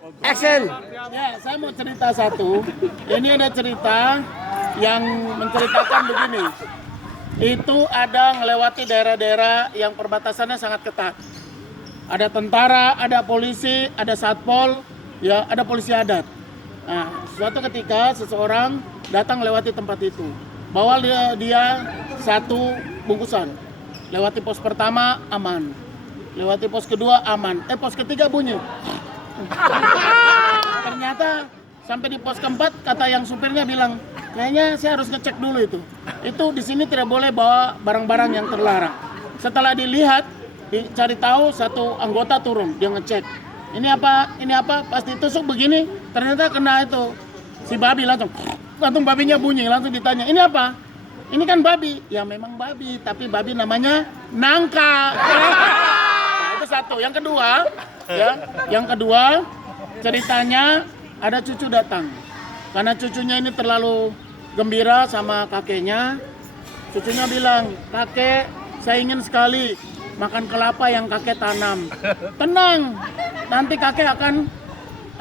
Action. Ya, saya mau cerita satu. Ini ada cerita yang menceritakan begini. Itu ada melewati daerah-daerah yang perbatasannya sangat ketat. Ada tentara, ada polisi, ada satpol, ya, ada polisi adat. Nah, suatu ketika seseorang datang melewati tempat itu. Bawa dia satu bungkusan. Lewati pos pertama aman. Lewati pos kedua aman. Pos ketiga bunyi. Ternyata sampai di pos keempat kata yang supirnya bilang, kayaknya saya harus ngecek dulu itu. Itu di sini tidak boleh bawa barang-barang yang terlarang. Setelah dilihat, dicari tahu satu anggota turun, dia ngecek. Ini apa? Pas ditusuk begini, ternyata kena itu. Si babi langsung babinya bunyi, langsung ditanya, ini apa? Ini kan babi. Ya memang babi, tapi babi namanya nangka. Nah, itu satu. Yang kedua, ceritanya ada cucu datang. Karena cucunya ini terlalu gembira sama kakeknya, cucunya bilang, kakek, saya ingin sekali makan kelapa yang kakek tanam. Tenang, nanti kakek akan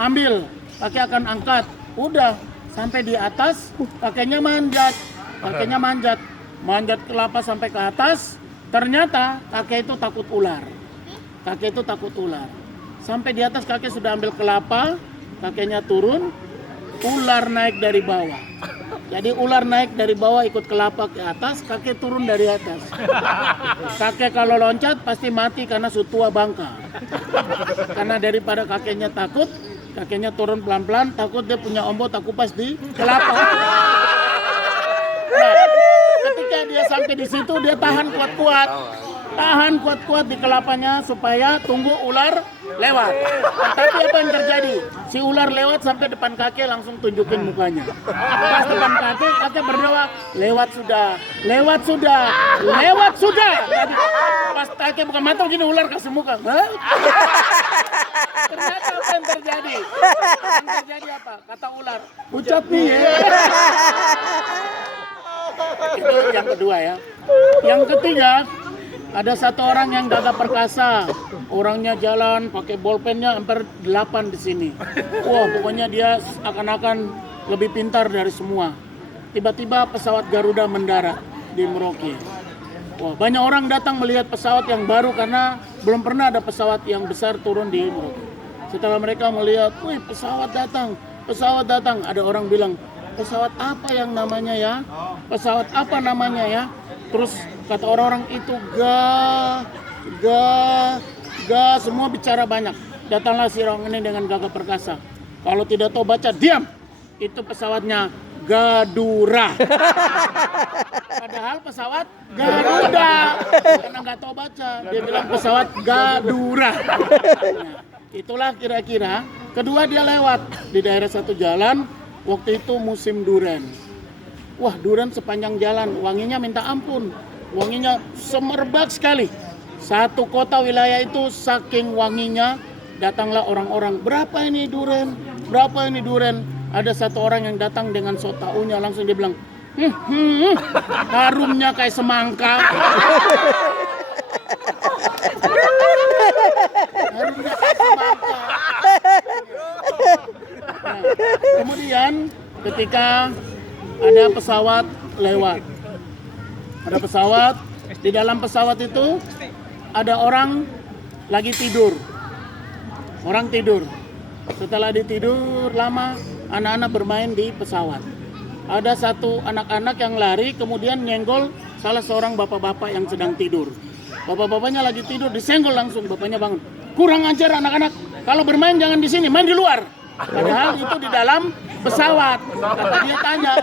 ambil, kakek akan angkat. Udah, sampai di atas, kakeknya manjat kelapa sampai ke atas. Ternyata kakek itu takut ular. Sampai di atas kakek sudah ambil kelapa, kakeknya turun, ular naik dari bawah. Jadi ular naik dari bawah ikut kelapa ke atas, kakek turun dari atas. Kakek kalau loncat pasti mati karena sutua bangka. Karena daripada kakeknya takut, kakeknya turun pelan-pelan, takut dia punya ombot tak kupas di kelapa. Nah, ketika dia sampai di situ dia tahan kuat-kuat di kelapanya supaya tunggu ular lewat. Tapi apa yang terjadi? Si ular lewat sampai depan kakek langsung tunjukin mukanya. Pas depan kakek berdoa, lewat sudah. Jadi, pas kakek buka mata gini ular kasih muka. Hah? Ternyata apa yang terjadi? Yang terjadi apa? Kata ular, ucat nih ya. Itu yang kedua ya. Yang ketiga, ada satu orang yang gagah perkasa. Orangnya jalan pakai bolpennya hampir 8 di sini. Wah, pokoknya dia akan lebih pintar dari semua. Tiba-tiba pesawat Garuda mendarat di Merauke. Wah, banyak orang datang melihat pesawat yang baru karena belum pernah ada pesawat yang besar turun di Merauke. Setelah mereka melihat, wih, pesawat datang. Ada orang bilang, pesawat apa yang namanya ya? Terus kata orang-orang itu semua bicara banyak. Datanglah si orang ini dengan gagah perkasa. Kalau tidak tahu baca, diam. Itu pesawatnya Gadura. Padahal pesawat Garuda. Karena nggak tahu baca, dia bilang pesawat Gadura. Nah, itulah kira-kira. Kedua dia lewat di daerah satu jalan. Waktu itu musim durian. Wah, durian sepanjang jalan, wanginya minta ampun. Wanginya semerbak sekali. Satu kota wilayah itu saking wanginya, datanglah orang-orang, berapa ini durian? Ada satu orang yang datang dengan sok taunya, langsung dia bilang, harumnya kayak semangka. Nah, kemudian ketika ada pesawat lewat. Di dalam pesawat itu ada orang lagi tidur. Setelah ditidur lama, anak-anak bermain di pesawat. Ada satu anak-anak yang lari kemudian nyenggol salah seorang bapak-bapak yang sedang tidur. Bapak-bapaknya lagi tidur, disenggol langsung, bapaknya bangun. Kurang ajar anak-anak, kalau bermain jangan di sini, main di luar. Padahal itu di dalam pesawat. Kata dia tanya,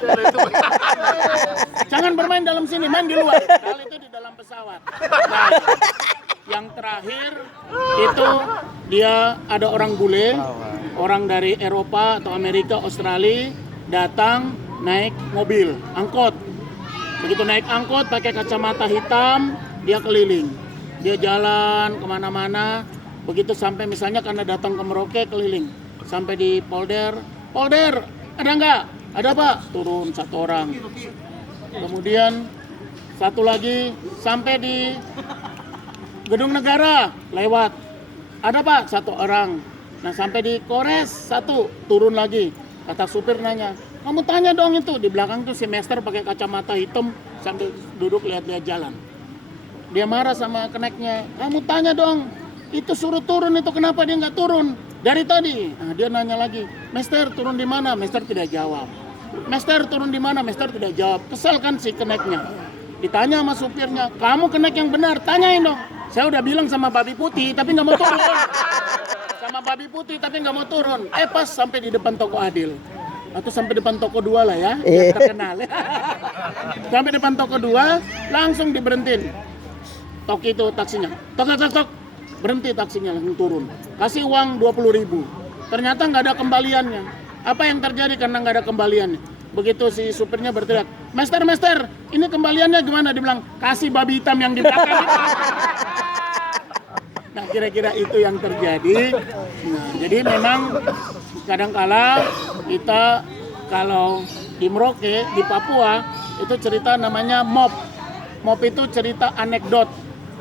jangan bermain dalam sini, main di luar. Padahal itu di dalam pesawat. Nah, yang terakhir itu dia ada orang bule, orang dari Eropa atau Amerika, Australia, datang naik mobil, angkot. Begitu naik angkot pakai kacamata hitam, dia keliling. Dia jalan kemana-mana. Begitu sampai misalnya karena datang ke Merauke keliling. Sampai di Polder, ada nggak? Ada Pak, turun satu orang. Kemudian satu lagi sampai di Gedung Negara, lewat. Ada Pak, satu orang. Nah sampai di Kores 1 turun lagi. Kata supir nanya, kamu tanya dong itu. Di belakang tuh semester pakai kacamata hitam sambil duduk lihat-lihat jalan. Dia marah sama keneknya, kamu tanya dong, itu suruh turun itu kenapa dia nggak turun dari tadi? Nah, dia nanya lagi, Mister turun di mana? Mister tidak jawab. Mister turun di mana? Mister tidak jawab. Kesel kan si keneknya. Ditanya sama supirnya, kamu kenek yang benar, tanyain dong. Saya udah bilang sama babi putih tapi nggak mau turun. Sama babi putih tapi nggak mau turun. Pas sampai di depan toko Adil. Atau sampai depan toko 2 lah ya, yang terkenal. Sampai depan toko 2, langsung diberhentiin. Tok itu taksinya. Tok. Berhenti taksinya, langsung turun. Kasih uang 20.000. Ternyata nggak ada kembaliannya. Apa yang terjadi karena nggak ada kembaliannya? Begitu si supirnya berteriak, Mister, ini kembaliannya gimana? Dia bilang, kasih babi hitam yang di belakang itu. Nah kira-kira itu yang terjadi. Nah, jadi memang kadangkala kita kalau di Merauke, di Papua itu cerita namanya mop. Mop itu cerita anekdot.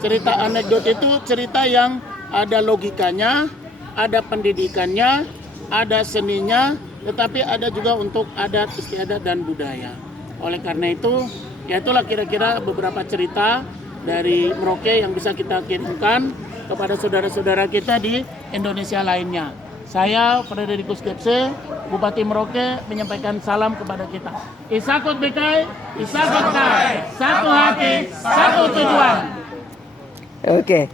Cerita anekdot itu cerita yang ada logikanya, ada pendidikannya, ada seninya, tetapi ada juga untuk adat, istiadat dan budaya. Oleh karena itu, ya itulah kira-kira beberapa cerita dari Merauke yang bisa kita kirimkan kepada saudara-saudara kita di Indonesia lainnya. Saya Frederikus Kepse, Bupati Merauke, menyampaikan salam kepada kita. Isakut Bekai, Isakut Kai, satu hati, satu tujuan. Oke.